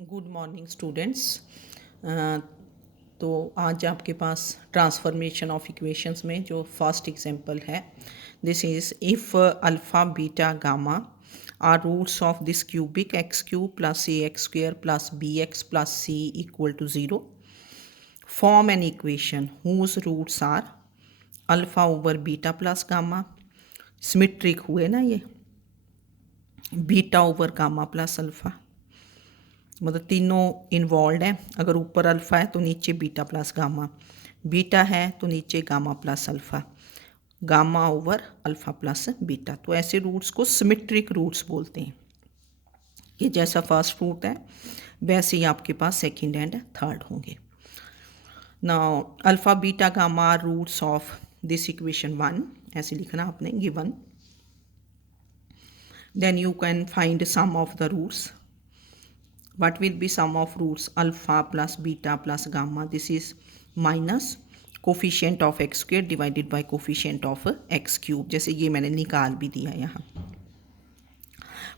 Good morning students. तो आज आपके पास ट्रांसफॉर्मेशन ऑफ इक्वेशंस में जो फर्स्ट एग्जांपल है, this is if alpha beta gamma are roots of this cubic x cube plus a x square plus b x plus c equal to zero, form an equation whose roots are alpha over beta plus gamma, symmetric हुए ना ये, beta over gamma plus alpha, मतलब तीनों involve हैं। अगर ऊपर alpha है तो नीचे बीटा प्लस गामा, बीटा है तो नीचे gamma plus alpha, gamma over alpha plus beta. तो ऐसे रूट्स को सिमेट्रिक रूट्स बोलते हैं कि जैसा फर्स्ट रूट है वैसे ही आपके पास सेकंड एंड थर्ड होंगे। Now alpha beta gamma roots of this equation 1, ऐसे लिखना आपने given. Then you can find sum of the roots. What will be sum of roots alpha plus beta plus gamma? This is minus coefficient of x square divided by coefficient of x cube, जैसे ये मैंने निकाल भी दिया यहाँ।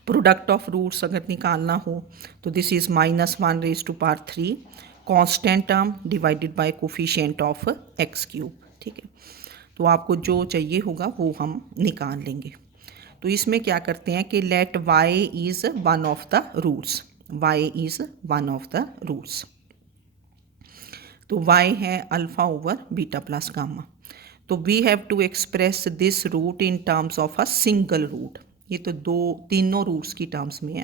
Product of roots अगर निकालना हो तो this is -1⁻³ constant term divided by coefficient of x cube. ठीक है, तो आपको जो चाहिए होगा वो हम निकाल लेंगे। तो इसमें क्या करते हैं कि let y is one of the roots, y is one of the roots. तो y है alpha over beta plus gamma. तो we have to express this root in terms of a single root. ये तो तीनों roots की terms में है,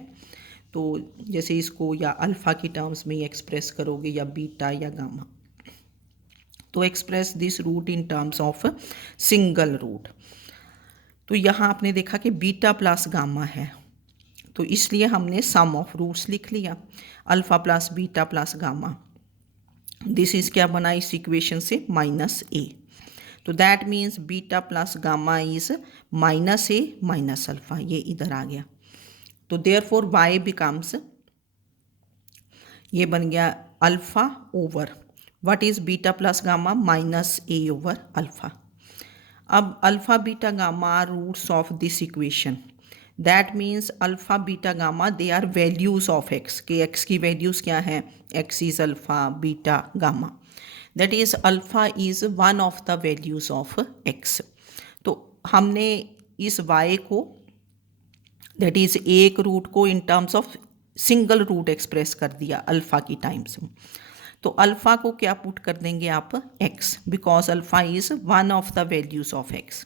तो जैसे इसको या अल्फ़ा की टर्म्स में एक्सप्रेस करोगे या बीटा या गामा, तो express this root in terms of single root. तो यहाँ आपने देखा कि बीटा प्लस गामा है, तो इसलिए हमने सम ऑफ रूट्स लिख लिया, alpha plus beta plus gamma. This is क्या बना इस इक्वेशन से -a, तो that means beta plus gamma is -a minus alpha, ये इधर आ गया। तो देयरफॉर y बिकम्स, ये बन गया alpha over what is beta plus gamma -a over alpha. अब alpha beta gamma roots of this equation, that means alpha beta gamma they are values of x, के x की values क्या हैं, x is alpha beta gamma, that is alpha is one of the values of x. तो हमने इस y को, that is एक root को in terms of single root express कर दिया अल्फ़ा की टाइम्स में। तो अल्फ़ा को क्या पुट कर देंगे आप, x, because alpha is one of the values of x।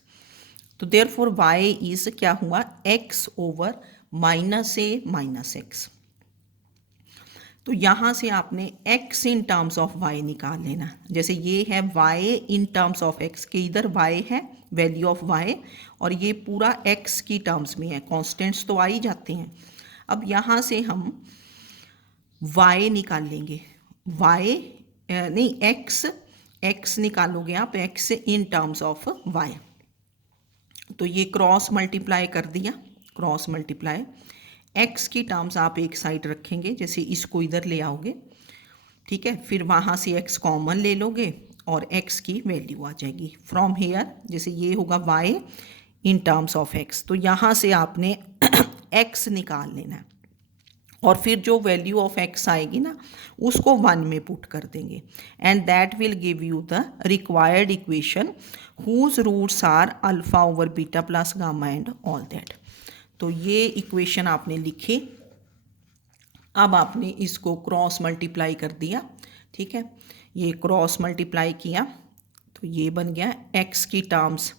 तो देयरफॉर y इज़ क्या हुआ, x over -a minus x. तो यहाँ से आपने x in terms of y निकाल लेना। जैसे ये है y in terms of x, के इधर y है वैल्यू ऑफ y, और ये पूरा x की टर्म्स में है, कॉन्स्टेंट्स तो आ ही जाते हैं। अब यहाँ से हम y निकाल लेंगे, y नहीं x निकालोगे आप, x in terms of y। तो ये क्रॉस मल्टीप्लाई कर दिया, क्रॉस मल्टीप्लाई, x की टर्म्स आप एक साइड रखेंगे, जैसे इसको इधर ले आओगे, ठीक है, फिर वहाँ से x कॉमन ले लोगे और x की वैल्यू आ जाएगी फ्रॉम हेयर, जैसे ये होगा y in terms of x। तो यहाँ से आपने x निकाल लेना है, और फिर जो वैल्यू ऑफ x आएगी ना उसको 1 में पुट कर देंगे, and that will give you the required equation whose roots are alpha over beta plus gamma and all that. तो ये इक्वेशन आपने लिखी। अब आपने इसको क्रॉस मल्टीप्लाई कर दिया, ठीक है, ये क्रॉस मल्टीप्लाई किया तो ये बन गया x की टर्म्स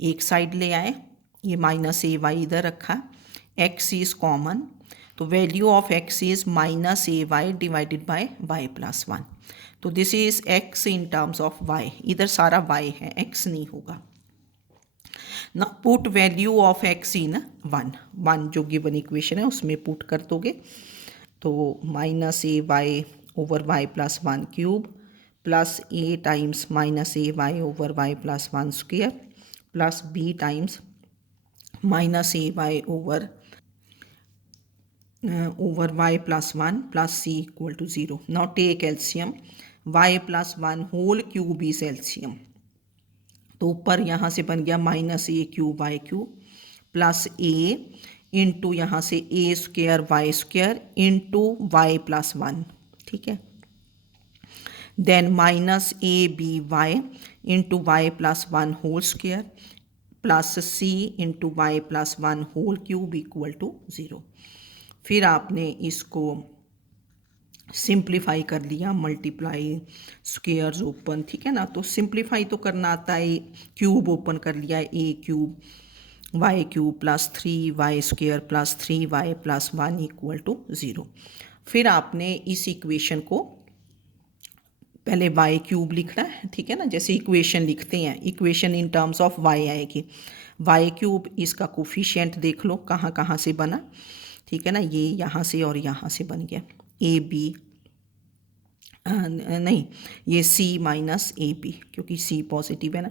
एक साइड ले आए, ये -ay इधर रखा, x इज़ कॉमन, तो value of x is -ay divided by y plus 1। तो this is x in terms of y, इधर सारा y है, x नहीं होगा ना। पुट वैल्यू ऑफ x इन 1 जो गिवन इक्वेशन है उसमें पुट कर दोगे, तो -ay over y plus 1 cube plus a times -ay over y plus 1 square plus b times -ay over y plus 1 plus c equal to 0. Now take LCM, y plus 1 whole cube is LCM। तो ऊपर यहाँ से बन गया -a cube y cube plus a into यहाँ से a square y square into y plus one, ठीक है। Then minus a b y into y plus one whole square plus c into y plus one whole cube equal to 0। फिर आपने इसको simplify कर लिया, multiply squares open, ठीक है ना। तो सिंप्लीफाई तो करना आता है, क्यूब ओपन कर लिया, a cube y cube plus 3y square plus 3y plus 1 equal to 0। फिर आपने इस इक्वेशन को पहले y क्यूब लिखना है, ठीक है ना। जैसे इक्वेशन लिखते हैं, equation in terms of y आएगी, y क्यूब, इसका कोफिशिएंट देख लो कहाँ कहाँ से बना, ठीक है ना। ये यहाँ से और यहाँ से बन गया, ए बी नहीं, ये c माइनस ए बी, क्योंकि c पॉजिटिव है ना।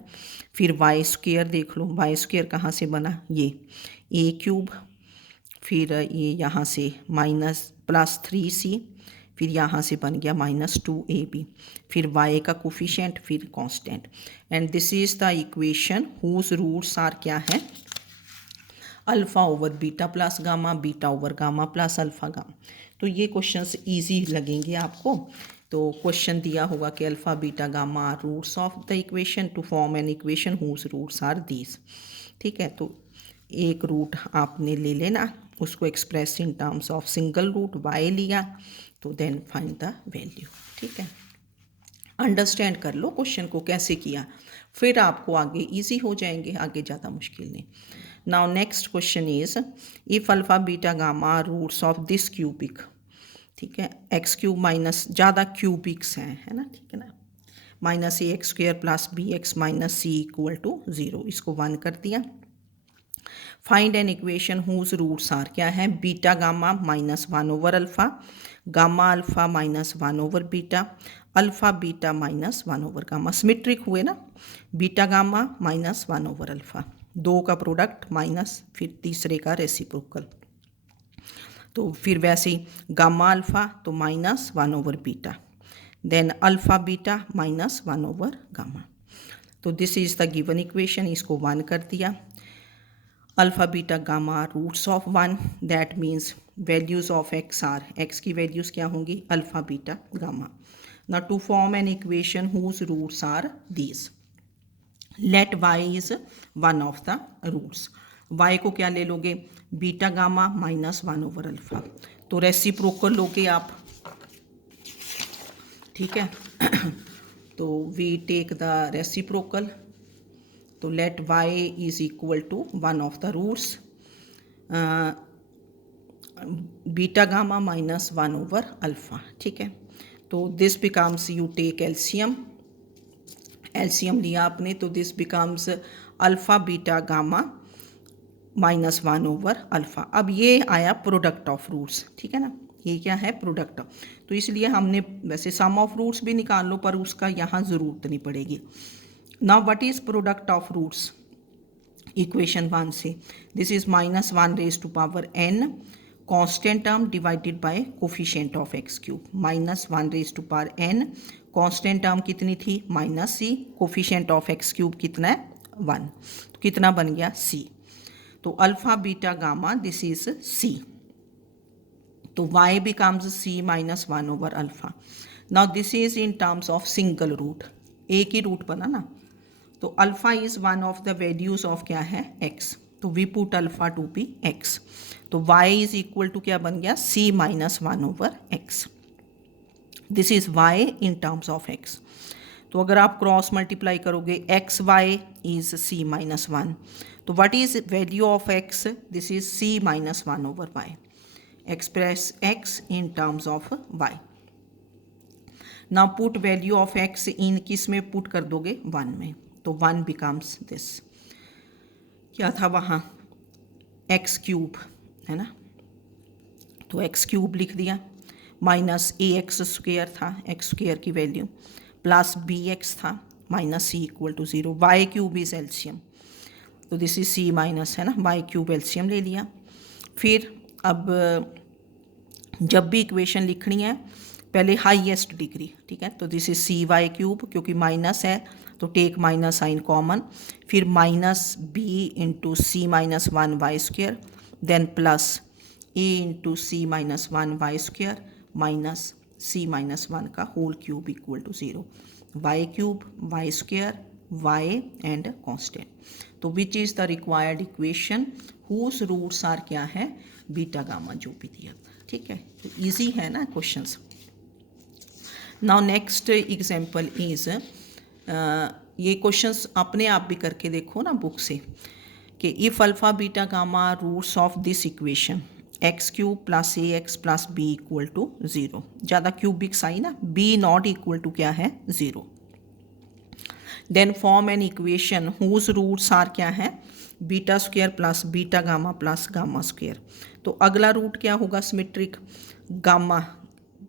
फिर वाई स्क्वेयर देख लो, वाई स्क्वेयर कहाँ से बना, ये ए क्यूब, फिर ये यहाँ से माइनस प्लस 3c, फिर यहाँ से बन गया माइनस 2ab, फिर y का कोफिशिएंट, फिर constant. And this is the equation whose roots are क्या है, alpha over beta plus gamma, beta over gamma plus alpha gamma. तो ये क्वेश्चंस इजी लगेंगे आपको। तो क्वेश्चन दिया होगा कि alpha beta gamma are roots of the equation to form an equation whose roots are these, ठीक है। तो एक रूट आपने ले लेना, उसको express in terms of single root y लिया, तो देन फाइंड द वैल्यू, ठीक है। अंडरस्टैंड कर लो क्वेश्चन को कैसे किया, फिर आपको आगे इजी हो जाएंगे, आगे ज़्यादा मुश्किल नहीं। Now next question is if alpha beta gamma roots of this cubic, ठीक है, एक्स क्यूब माइनस ज़्यादा क्यूबिक्स हैं, है ना, ठीक है ना। Minus a x square plus b x minus c equal to 0, इसको 1 कर दिया। Find an equation whose roots are क्या है, beta gamma minus 1 over alpha, gamma alpha minus 1 over beta, alpha beta minus 1 over gamma. Symmetric हुए ना, beta gamma minus 1 over alpha, दो का product minus फिर तीसरे का रेसिप्रोकल। तो फिर वैसे ही गामा अल्फ़ा तो minus 1 over beta, then alpha beta minus 1 over gamma. तो this is the given equation, इसको 1 कर दिया। Alpha beta gamma roots of 1, that means values of x are, x की वैल्यूज़ क्या होंगी, अल्फ़ा बीटा गामा। ना to form an equation whose roots are these, let y is one of the roots. y को क्या ले लोगे, beta gamma minus 1 over alpha, तो reciprocal लोगे आप, ठीक है। तो वी टेक द रेसिप्रोकल, तो let y is equal to 1 of the roots beta gamma minus 1 over alpha, ठीक है। तो this becomes, you take LCM, LCM लिया आपने, तो this becomes alpha beta gamma minus 1 over alpha. अब ये आया प्रोडक्ट ऑफ रूट्स, ठीक है ना, ये क्या है, प्रोडक्ट। तो इसलिए हमने वैसे सम ऑफ रूट्स भी निकाल लो, पर उसका यहाँ ज़रूरत नहीं पड़ेगी। Now what is product of roots, equation 1 से, this is minus 1 raise to power n constant term divided by coefficient of x cube, minus 1 raise to power n, constant term कितनी थी minus c, coefficient of x cube कितना है 1, तो कितना बन गया c। तो alpha beta gamma this is c, तो y becomes c minus 1 over alpha. Now this is in terms of single root, एक ही रूट बना ना, तो alpha is one of the values of क्या है x, तो we put alpha to be x, तो y इज़ इक्वल टू क्या बन गया, c minus 1 over x, this is y in terms of x। तो अगर आप क्रॉस मल्टीप्लाई करोगे x y is c minus 1, तो what is value of x, this is c minus 1 over y, express x in terms of y। Now put value of x इन किस में put कर दोगे, 1 में, तो 1 बिकम्स दिस, क्या था वहाँ एक्स क्यूब, है ना, तो एक्स क्यूब लिख दिया, माइनस ए एक्स स्क्वेयर था, एक्स स्क्वेयर की वैल्यू, प्लस बी एक्स था, minus c equal to 0, y cube is LCM, तो दिस इज सी माइनस, है ना, वाई क्यूब एलसीएम ले लिया। फिर अब जब भी इक्वेशन लिखनी है पहले हाईएस्ट डिग्री, ठीक है, तो this is c y cube, क्योंकि माइनस है तो टेक माइनस साइन कॉमन, फिर minus b into c minus 1 y square then plus a into c minus 1 y square minus c minus 1 का whole cube equal to 0, y cube y square y and constant. तो which is the required equation whose roots are क्या है, beta gamma जो भी दिया था, ठीक है. तो ईजी है ना questions. Now next example is, ये क्वेश्चंस अपने आप भी करके देखो ना बुक से, कि if alpha beta gamma roots of this equation x cube plus a x plus b equal to 0, ज़्यादा क्यूबिक साइन ना, बी नॉट इक्वल टू क्या है 0, then form an equation whose roots are क्या है, beta square plus beta gamma plus gamma square. तो अगला root क्या होगा सिमेट्रिक, गामा,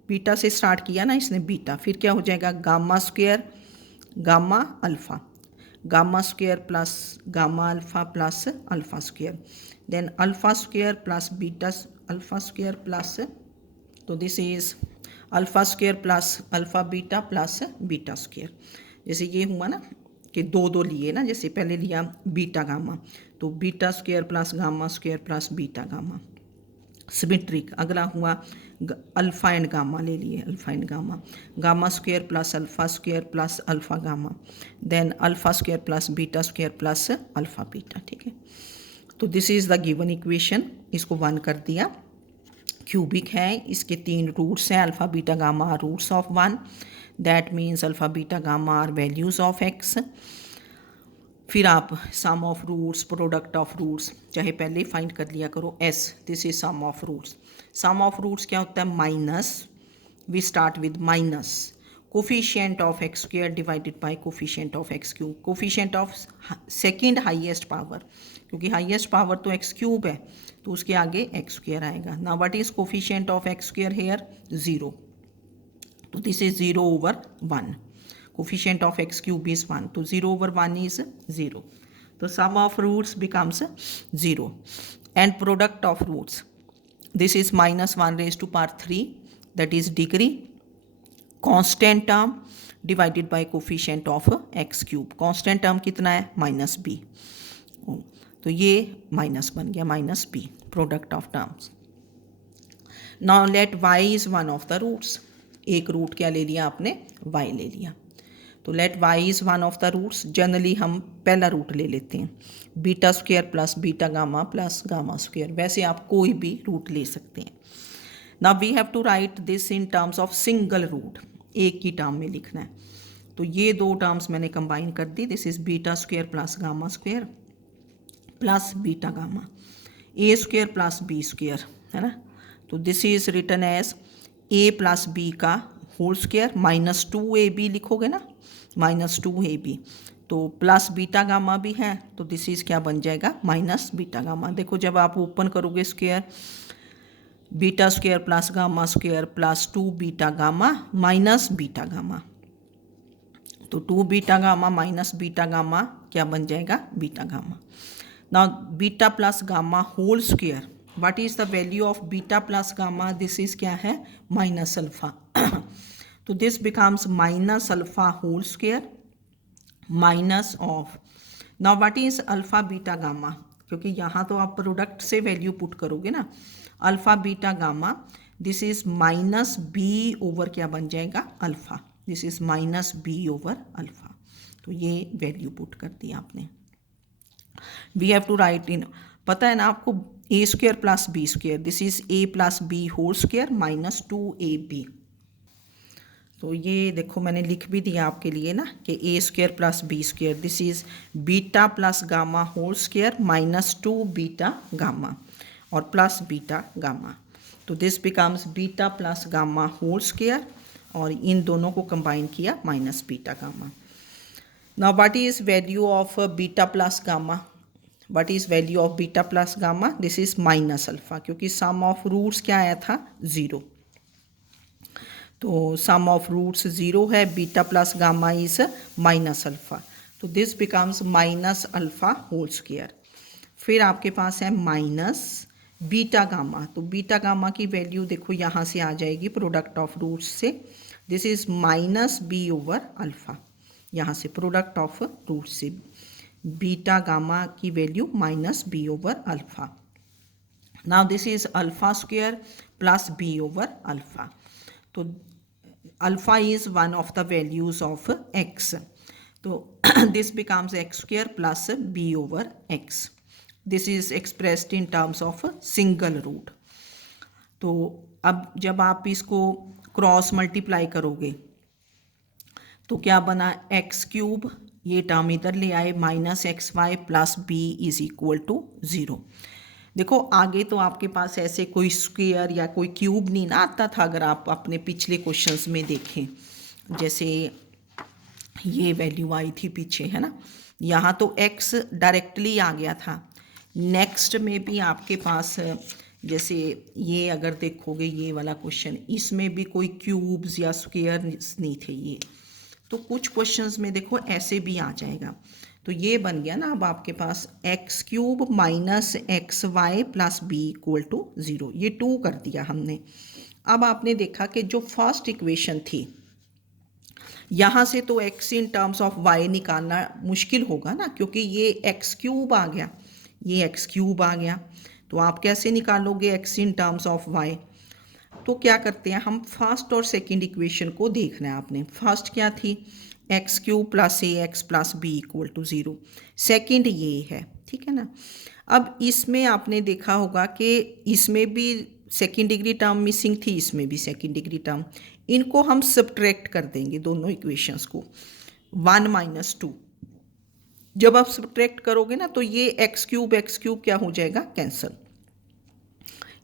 बीटा से स्टार्ट किया ना इसने बीटा, फिर क्या हो जाएगा gamma square gamma alpha, gamma square plus gamma alpha plus alpha square, then alpha square plus beta alpha square plus, तो this is alpha square plus alpha beta plus beta square. जैसे ये हुआ ना कि दो दो लिए ना, जैसे पहले लिया बीटा गामा, तो beta square plus gamma square plus beta gamma symmetric. अगला हुआ अल्फ़ा एंड गामा ले लिए, alpha and gamma, gamma square plus alpha square plus alpha gamma, then alpha square plus beta square plus alpha beta, ठीक है. तो this is the given equation, इसको 1 कर दिया, क्यूबिक है, इसके 3 रूट्स हैं, alpha beta gamma are roots of 1, that means alpha beta gamma are values of x. फिर आप sum of roots, product of roots चाहे पहले ही फाइंड कर लिया करो, as this is sum of roots. Sum of roots क्या होता है, minus, we start with minus coefficient of x square divided by coefficient of x cube, coefficient of second highest power, क्योंकि हाईएस्ट पावर तो x cube है तो उसके आगे x square आएगा. Now what is coefficient of x square here, 0, तो this is 0 over 1. Coefficient of x cube is 1, तो 0 over 1 is 0. तो sum of roots becomes 0. And product of roots, this is minus 1 raised to power 3, that is degree, constant term divided by coefficient of x cube. Constant term कितना है, minus b, तो ये minus बन गया, minus b, product of terms. Now let y is one of the roots. एक root क्या ले लिया आपने, y ले लिया, तो let y is one of the roots. Generally हम पहला रूट ले लेते हैं, beta square plus beta gamma plus gamma square, वैसे आप कोई भी रूट ले सकते हैं. Now we have to write this in terms of single root, एक की टर्म में लिखना है. तो ये 2 टर्म्स मैंने कंबाइन कर दी, this is beta square plus gamma square plus beta gamma, a square plus b square, है ना. तो this is written as a plus b का होल स्क्वेयर माइनस 2ab लिखोगे ना, माइनस 2ab, तो प्लस बीटा गामा भी है, तो दिस इज़ क्या बन जाएगा, माइनस बीटा गामा. देखो जब आप ओपन करोगे square, beta square plus gamma square plus 2 beta gamma minus beta gamma, तो 2 beta gamma minus beta gamma क्या बन जाएगा, beta gamma. Now beta plus gamma whole square, what is the value of beta plus gamma, this is क्या है, minus alpha. तो this becomes minus alpha whole square minus of, now what is alpha beta gamma, क्योंकि यहाँ तो आप product से value put करोगे ना, alpha beta gamma, this is minus b over क्या बन जाएगा, alpha, this is minus b over alpha. तो ये वैल्यू पुट कर दी आपने. We have to write in, पता है ना आपको, a square plus b square, this is a plus b whole square minus 2ab. तो ये देखो मैंने लिख भी दिया आपके लिए ना कि a square plus b square, this is beta plus gamma whole square minus 2 beta gamma और प्लस बीटा गामा. तो this becomes beta plus gamma whole square, और इन दोनों को कंबाइन किया minus beta gamma. Now what is value of beta plus gamma, what is value of beta plus gamma, this is minus alpha, क्योंकि sum of roots क्या आया था, 0, तो सम ऑफ रूट्स 0 है, beta plus gamma is minus alpha, तो this becomes minus alpha whole square. फिर आपके पास है माइनस बीटा गामा, तो बीटा गामा की वैल्यू देखो यहाँ से आ जाएगी प्रोडक्ट ऑफ रूट्स से, this is minus b over alpha, यहाँ से प्रोडक्ट ऑफ रूट से बीटा गामा की value minus b over alpha. Now this is alpha square plus b over alpha. तो alpha is one of the values of x. तो this becomes x square plus b over x. This is expressed in terms of single root. तो अब जब आप इसको cross multiply करोगे तो क्या बना, एक्स क्यूब, ये टर्म इधर ले आए, minus x y plus b is equal to 0. देखो आगे तो आपके पास ऐसे कोई स्क्वायर या कोई क्यूब नहीं ना आता था, अगर आप अपने पिछले क्वेश्चंस में देखें. जैसे ये वैल्यू आई थी पीछे, है ना, यहाँ तो एक्स डायरेक्टली आ गया था. नेक्स्ट में भी आपके पास जैसे ये अगर देखोगे ये वाला क्वेश्चन, इसमें भी कोई क्यूब्स या स्क्वायर नहीं थे ये. तो कुछ क्वेश्चंस में देखो ऐसे भी आ जाएगा. तो ये बन गया ना अब आपके पास x cube minus x y plus b equal to 0. ये 2 कर दिया हमने. अब आपने देखा कि जो फर्स्ट इक्वेशन थी, यहाँ से तो x in terms of y निकालना मुश्किल होगा ना, क्योंकि ये एक्स क्यूब आ गया, ये एक्स क्यूब आ गया. तो आप कैसे निकालोगे x in terms of y? तो क्या करते हैं हम, फर्स्ट और सेकंड इक्वेशन को देखना है आपने. फर्स्ट क्या थी, x cube plus a x plus b equal to 0. Second ये है, ठीक है ना. अब इसमें आपने देखा होगा कि इसमें भी सेकेंड डिग्री टर्म मिसिंग थी, इसमें भी सेकेंड डिग्री टर्म. इनको हम सब्ट्रैक्ट कर देंगे दोनों इक्वेशंस को. 1 माइनस 2 जब आप सब्ट्रैक्ट करोगे ना तो ये एक्स क्यूब क्या हो जाएगा, कैंसल.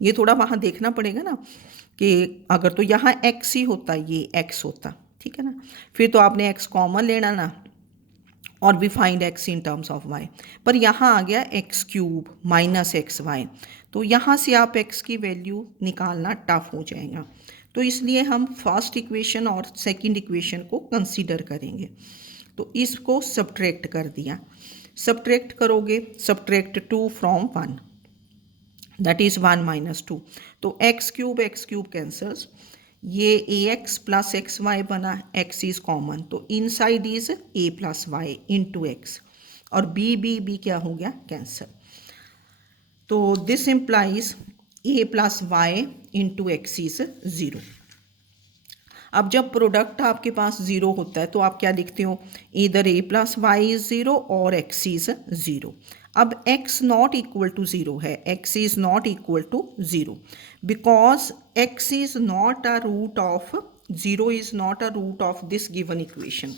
ये थोड़ा वहाँ देखना पड़ेगा ना कि अगर तो यहाँ x ही होता, ये x होता, ठीक है ना, फिर तो आपने x कॉमन लेना ना, और we find x in terms of y. पर यहाँ आ गया x cube minus x y, तो यहाँ से आप x की वैल्यू निकालना टफ हो जाएगा. तो इसलिए हम फर्स्ट इक्वेशन और सेकंड इक्वेशन को कंसीडर करेंगे. तो इसको सब्ट्रैक्ट कर दिया. सब्ट्रैक्ट करोगे, subtract 2 from 1, that is 1 minus 2. तो एक्स क्यूब कैंसल्स, ये a x plus x y बना, एक्स इज कॉमन, तो inside is a plus y into x, और बी क्या हो गया, कैंसल. तो this implies a plus y into x is 0. अब जब प्रोडक्ट आपके पास 0 होता है तो आप क्या लिखते हो, इधर ए प्लस वाई इज 0 और एक्स इज 0. अब x नॉट इक्वल टू 0 है, x is not equal to 0 because x is not a root of 0, is not a root of this given equation.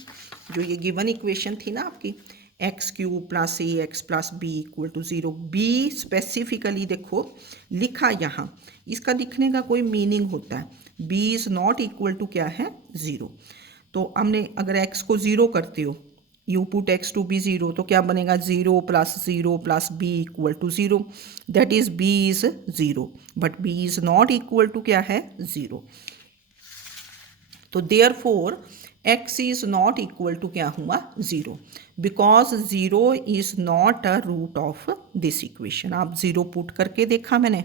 जो ये गिवन इक्वेशन थी ना आपकी, x cube plus a x plus b equal to 0, b specifically देखो लिखा यहाँ, इसका लिखने का कोई मीनिंग होता है. b is not equal to क्या है, 0. तो हमने अगर x को 0 करते हो, you put x to be 0, तो क्या बनेगा, 0 plus b equal to 0, that is b is 0, but b is not equal to क्या है, 0. तो therefore x is not equal to क्या हुआ, 0, because 0 is not a root of this equation. आप 0 put करके देखा मैंने,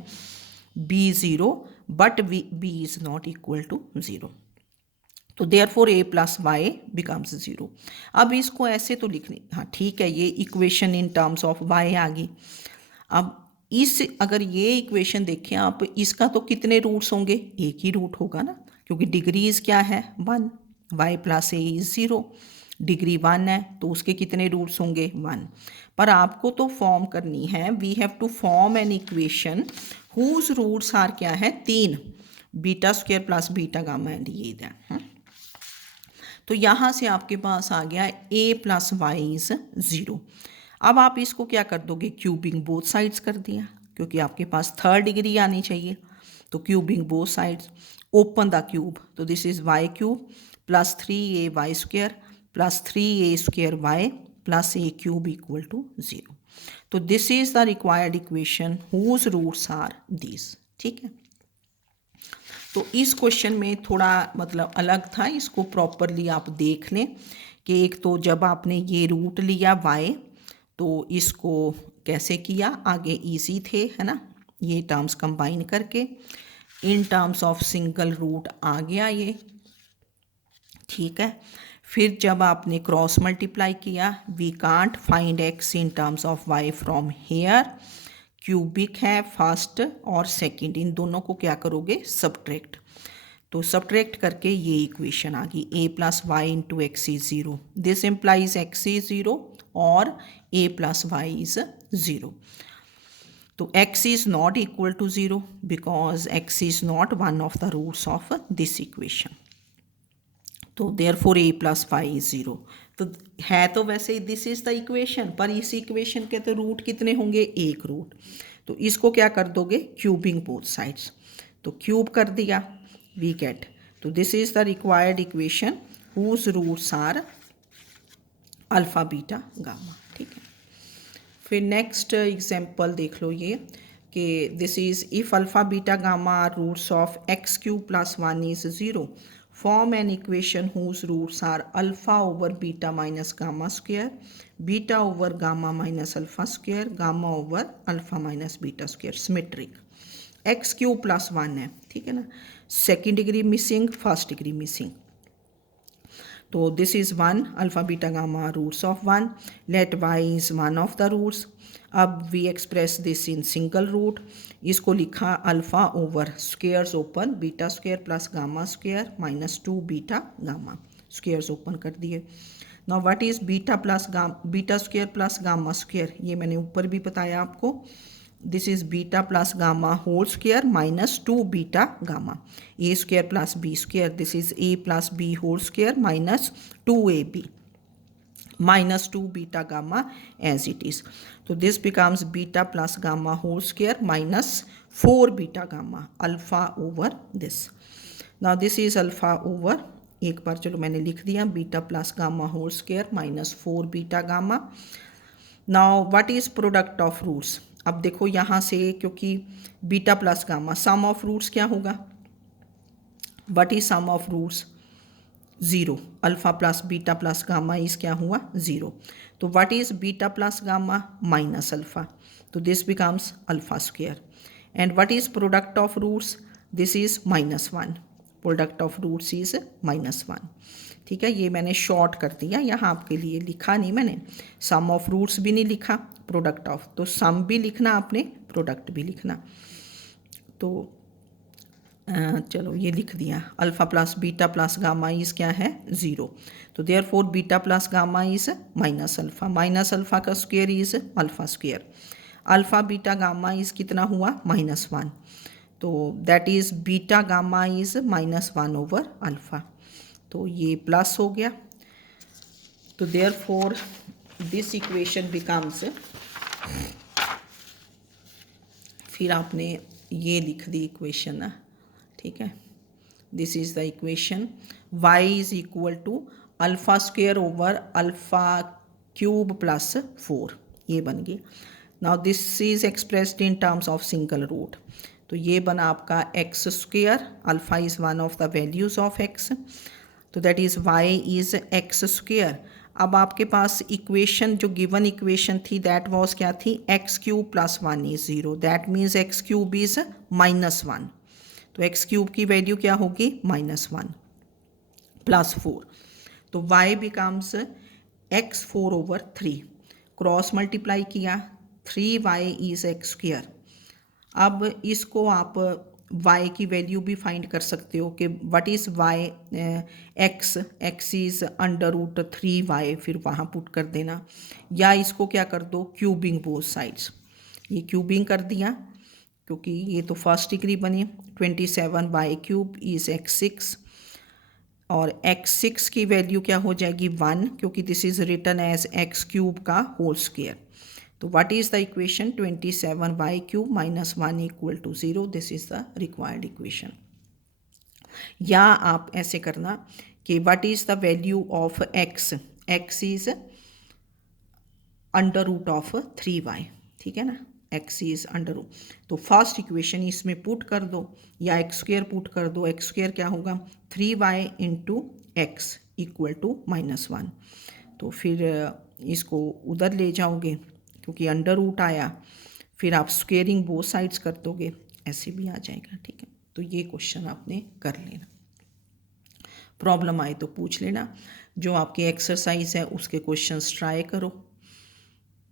b 0 but b is not equal to 0. तो there four A plus Y becomes 0. अब इसको ऐसे तो लिखने, हाँ ठीक है, ये equation in terms of y आ गई. अब अगर ये इक्वेशन देखें आप, इसका तो कितने रूट्स होंगे, एक ही रूट होगा ना, क्योंकि डिग्रीज क्या है, 1, y plus a is 0, degree 1 है तो उसके कितने रूट्स होंगे, 1. पर आपको तो फॉर्म करनी है, we have to form an equation whose roots are क्या है, 3, beta square plus beta gamma and ये दैट. तो यहाँ से आपके पास आ गया a प्लस वाई इज 0. अब आप इसको क्या कर दोगे, क्यूबिंग बोथ साइड्स कर दिया, क्योंकि आपके पास थर्ड डिग्री आनी चाहिए. तो cubing both sides, open the cube, तो this is y cube plus 3a y square plus 3a square y plus a cube equal to 0. तो this is the required equation whose roots are this. ठीक है, तो इस question में थोड़ा मतलब अलग था, इसको प्रॉपरली आप देख लें कि एक तो जब आपने ये रूट लिया y, तो इसको कैसे किया, आगे इजी थे, है ना, ये टर्म्स कंबाइन करके in terms of single root आ गया ये. ठीक है, फिर जब आपने क्रॉस मल्टीप्लाई किया, we can't find x in terms of y from here, cubic है फर्स्ट और सेकंड, इन दोनों को क्या करोगे सब्ट्रैक्ट। तो सब्ट्रैक्ट करके ये इक्वेशन आ गई a plus y into x is zero, this implies x is zero और a plus y is zero. तो x is not equal to 0 because x is not one of the roots of this equation. तो therefore a plus y is 0। तो है तो वैसे this is the equation, पर इस equation के तो रूट कितने होंगे, एक रूट। तो इसको क्या कर दोगे, क्यूबिंग बोथ साइड्स। तो क्यूब कर दिया, वी गेट, तो this is the required equation whose roots are alpha beta gamma. ठीक है, फिर नेक्स्ट एग्जांपल देख लो ये कि this is if alpha beta gamma are roots of x cube plus one is zero, form an equation whose roots are alpha over beta minus gamma square, beta over gamma minus alpha square, gamma over alpha minus beta square, symmetric. X cube plus one है, ठीक है ना, second degree missing, first degree missing. तो this is one, alpha beta gamma roots of one, let y is one of the roots. अब we express this in single root, इसको लिखा alpha over squares open beta square plus gamma square minus two beta gamma, squares open कर दिए। Now what is beta square plus gamma square, ये मैंने ऊपर भी बताया आपको। This is beta plus gamma whole square minus two beta gamma, a square plus b square, this is a plus b whole square minus two a b minus two beta gamma as it is. तो this becomes beta plus gamma whole square minus four beta gamma alpha over this. Now this is alpha over, एक बार चलो मैंने लिख दिया, beta plus gamma whole square minus four beta gamma. Now what is product of roots, अब देखो यहाँ से क्योंकि beta plus gamma, sum of roots क्या होगा, what is sum of roots, zero, alpha plus beta plus gamma is क्या हुआ, zero. तो what is beta plus gamma minus alpha, तो this becomes alpha square. And what is product of roots, this is minus one, product of roots is minus one. ठीक है, ये मैंने short कर दिया, यहाँ आपके लिए लिखा नहीं मैंने, सम ऑफ रूट्स भी नहीं लिखा, प्रोडक्ट ऑफ, तो सम भी लिखना आपने, प्रोडक्ट भी लिखना। तो चलो ये लिख दिया, alpha plus beta plus gamma is क्या है, ज़ीरो। तो therefore beta plus gamma is minus alpha का square is alpha square, alpha beta gamma is कितना हुआ, माइनस वन। तो that is beta gamma is minus one over alpha, तो ये plus हो गया। तो देयरफॉर दिस इक्वेशन बिकम्स, फिर आपने ये लिख दी इक्वेशन ना, ठीक है, this is the equation y is equal to alpha square over alpha cube plus four, ये बन गई। Now this is expressed in terms of single root, तो ये बना आपका x square, alpha is one of the values of x, तो that is y is x square. अब आपके पास इक्वेशन जो गिवन इक्वेशन थी दैट वाज क्या थी, x cube plus one is zero, that means x cube is minus one, तो x cube की वैल्यू क्या होगी, माइनस वन प्लस फोर, तो y becomes x four over three, cross multiply किया, three y is x square. अब इसको आप y की वैल्यू भी फाइंड कर सकते हो कि what is y, x is under root three y, फिर वहाँ पुट कर देना, या इसको क्या कर दो, क्यूबिंग बोथ साइड्स, ये क्यूबिंग कर दिया क्योंकि ये तो फर्स्ट डिग्री बनी, 27 y cube is x six, और एक्स सिक्स की वैल्यू क्या हो जाएगी, वन, क्योंकि this is written as x cube का होल स्क्वेयर। तो what is the equation, 27 y cube minus one equal to zero, this is the required equation. या आप ऐसे करना कि what is the value of x, x is under root of three y, ठीक है ना, x is under root, तो first equation इसमें पुट कर दो, या एक्स स्क्वेयर पुट कर दो, एक्स स्क्वेयर क्या होगा, three Y into X equal to minus one, तो फिर इसको उधर ले जाओगे क्योंकि अंडर रूट आया, फिर आप स्क्वेयरिंग बोथ साइड्स कर दोगे, ऐसे भी आ जाएगा, ठीक है। तो ये क्वेश्चन आपने कर लेना, प्रॉब्लम आए तो पूछ लेना, जो आपकी एक्सरसाइज है उसके क्वेश्चंस ट्राई करो।